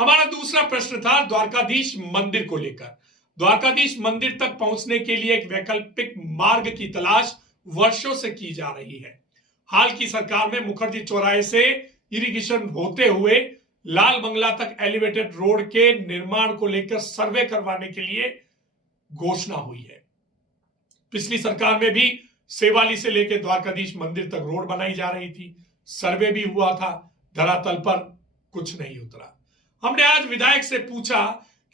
हमारा दूसरा प्रश्न था द्वारकाधीश मंदिर को लेकर। द्वारकाधीश मंदिर तक पहुंचने के लिए एक वैकल्पिक मार्ग की तलाश वर्षों से की जा रही है। हाल की सरकार में मुखर्जी चौराहे से इरिगेशन होते हुए लाल बंगला तक एलिवेटेड रोड के निर्माण को लेकर सर्वे करवाने के लिए घोषणा हुई है। पिछली सरकार में भी सेवाली से लेकर द्वारकाधीश मंदिर तक रोड बनाई जा रही थी, सर्वे भी हुआ था, धरातल पर कुछ नहीं उतरा। हमने आज विधायक से पूछा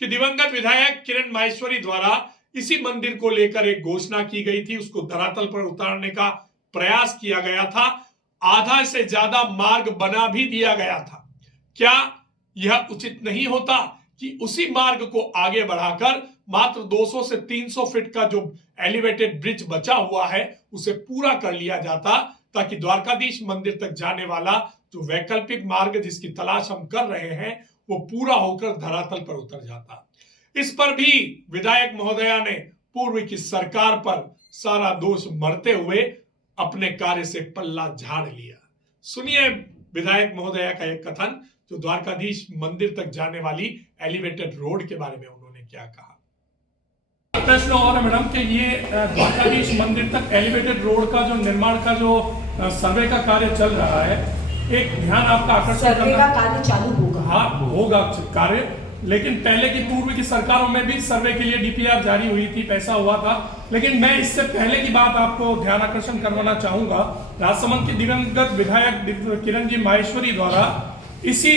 कि दिवंगत विधायक किरण माहेश्वरी द्वारा इसी मंदिर को लेकर एक घोषणा की गई थी, उसको धरातल पर उतारने का प्रयास किया गया था, आधा से ज्यादा मार्ग बना भी दिया गया था। क्या यह उचित नहीं होता कि उसी मार्ग को आगे बढ़ाकर मात्र 200 से 300 फीट का जो एलिवेटेड ब्रिज बचा हुआ है उसे पूरा कर लिया जाता, ताकि द्वारकाधीश मंदिर तक जाने वाला जो वैकल्पिक मार्ग जिसकी तलाश हम कर रहे हैं वो पूरा होकर धरातल पर उतर जाता। इस पर भी विधायक महोदया ने पूर्व की सरकार पर सारा दोष मरते हुए अपने कार्य से पल्ला झाड़ लिया। सुनिए विधायक महोदया का एक कथन, जो द्वारकाधीश मंदिर तक जाने वाली एलिवेटेड रोड के बारे में उन्होंने क्या कहा। प्रश्न और है मैडम कि ये द्वारकाधीश मंदिर तक एलिवेटेड रोड का जो निर्माण का जो सर्वे का कार्य चल रहा है, एक ध्यान आपका आकर्षित सर्वे का कार्य चालू होगा। हाँ होगा कार्य, लेकिन पहले की पूर्व की सरकारों में भी सर्वे के लिए डीपीआर जारी हुई थी, पैसा हुआ था। लेकिन मैं इससे पहले की बात आपको ध्यान आकर्षण करवाना चाहूंगा। राजसमंद के दिवंगत विधायक किरण जी माहेश्वरी द्वारा इसी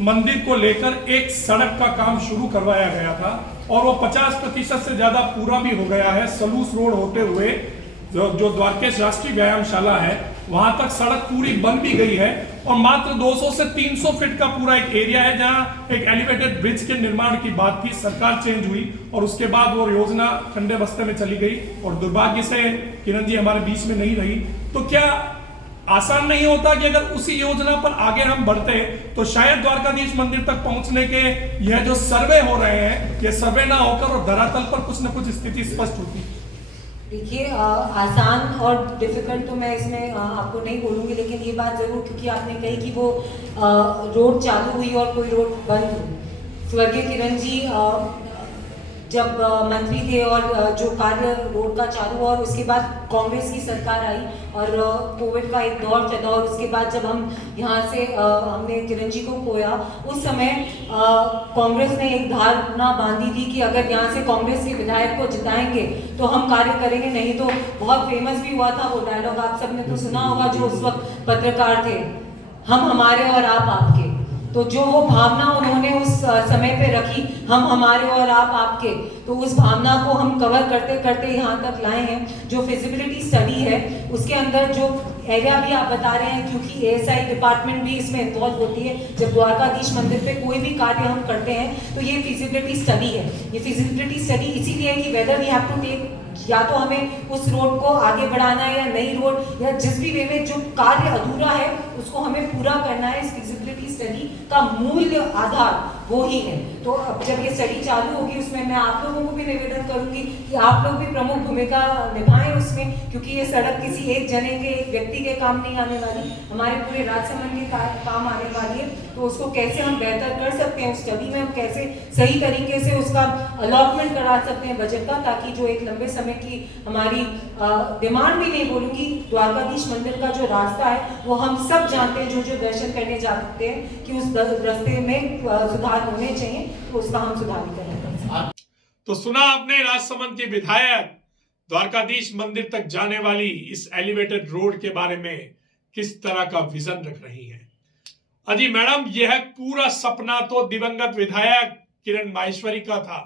मंदिर को लेकर एक सड़क का काम शुरू करवाया गया था और वो 50% से ज्यादा पूरा भी हो गया है। सलूस रोड होते हुए जो द्वारकेश राष्ट्रीय व्यायामशाला है वहां तक सड़क पूरी बन भी गई है और मात्र 200 से 300 फीट का पूरा एक एरिया है जहां एक एलिवेटेड ब्रिज के निर्माण की बात थी। सरकार चेंज हुई और उसके बाद वो योजना ठंडे बस्ते में चली गई और दुर्भाग्य से किरण जी हमारे बीच में नहीं रही। तो क्या आसान नहीं होता कि अगर उसी योजना पर आगे हम बढ़ते तो शायद द्वारकाधीश मंदिर तक पहुंचने के यह जो सर्वे हो रहे हैं ये सर्वे ना होकर और धरातल पर कुछ न कुछ स्थिति स्पष्ट होती। देखिए आसान और डिफिकल्ट तो मैं इसमें आपको नहीं बोलूँगी, लेकिन ये बात ज़रूर, क्योंकि आपने कही कि वो रोड चालू हुई और कोई रोड बंद हुई। स्वर्गीय किरण जी जब मंत्री थे और जो कार्य रोड का चालू हुआ और उसके बाद कांग्रेस की सरकार आई और कोविड का एक दौर चला और उसके बाद जब हम यहाँ से हमने किरण जी को खोया, उस समय कांग्रेस ने एक धारणा बांधी थी कि अगर यहाँ से कांग्रेस के विधायक को जिताएंगे तो हम कार्य करेंगे, नहीं तो बहुत फेमस भी हुआ था वो डायलॉग, आप सबने तो सुना होगा, जो उस वक्त पत्रकार थे, हम हमारे और आप आपके। तो जो वो भावना उन्होंने उस समय पे रखी, हम हमारे और आप आपके, तो उस भावना को हम कवर करते करते यहाँ तक लाए हैं। जो फिजिबिलिटी स्टडी है उसके अंदर जो एरिया भी आप बता रहे हैं, क्योंकि एएसआई डिपार्टमेंट भी इसमें इन्वॉल्व होती है। जब द्वारकाधीश मंदिर पे कोई भी कार्य हम करते हैं तो ये फिजिबिलिटी स्टडी है। ये फिजिबिलिटी स्टडी इसीलिए है कि whether we have to take, या तो हमें उस रोड को आगे बढ़ाना है या नई रोड या जिस भी वे में जो कार्य अधूरा है उसको हमें पूरा करना है। इस फिजिबिलिटी स्टडी का मूल्य आधार वो ही है। तो अब जब ये स्टडी चालू होगी उसमें मैं आप लोगों को भी निवेदन करूंगी कि आप लोग भी प्रमुख भूमिका निभाएं उसमें, क्योंकि ये सड़क किसी एक जने के, एक व्यक्ति के काम नहीं आने वाली, हमारे पूरे राजसमंद के काम आने वाली है। तो उसको कैसे हम बेहतर कर सकते हैं, उस स्टडी में हम कैसे सही तरीके से उसका अलॉटमेंट करा सकते हैं बजट का, ताकि जो एक लंबे समय की हमारी डिमांड भी नहीं बोलूंगी, द्वारकाधीश मंदिर का जो रास्ता है वो हम सब जानते हैं, जो दर्शन करने जाते हैं, कि उस रास्ते में सुधार होने चाहिए, तो उसका हम सुधार भी करेंगे। तो सुना आपने राजसमंद के विधायक द्वारकाधीश मंदिर तक जाने वाली इस एलिवेटेड रोड के बारे में किस तरह का विजन रख रही है। अजी मैडम, यह पूरा सपना तो दिवंगत विधायक किरण माहेश्वरी का था,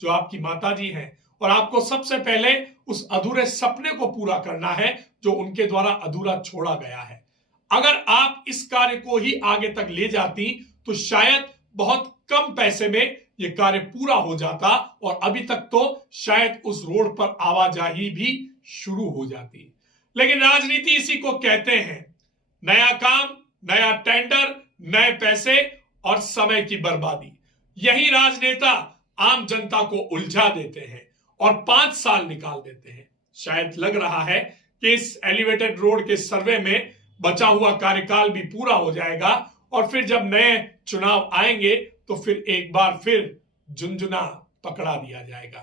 जो आपकी माताजी हैं, और आपको सबसे पहले उस अधूरे सपने को पूरा करना है जो उनके द्वारा अधूरा छोड़ा गया है। अगर आप इस कार्य को ही आगे तक ले जाती तो शायद बहुत कम पैसे में यह कार्य पूरा हो जाता और अभी तक तो शायद उस रोड पर आवाजाही भी शुरू हो जाती। लेकिन राजनीति इसी को कहते हैं, नया काम, नया टेंडर, नए पैसे और समय की बर्बादी। यही राजनेता आम जनता को उलझा देते हैं और 5 साल निकाल देते हैं। शायद लग रहा है कि इस एलिवेटेड रोड के सर्वे में बचा हुआ कार्यकाल भी पूरा हो जाएगा और फिर जब नए चुनाव आएंगे तो फिर एक बार फिर झुंझुना पकड़ा दिया जाएगा।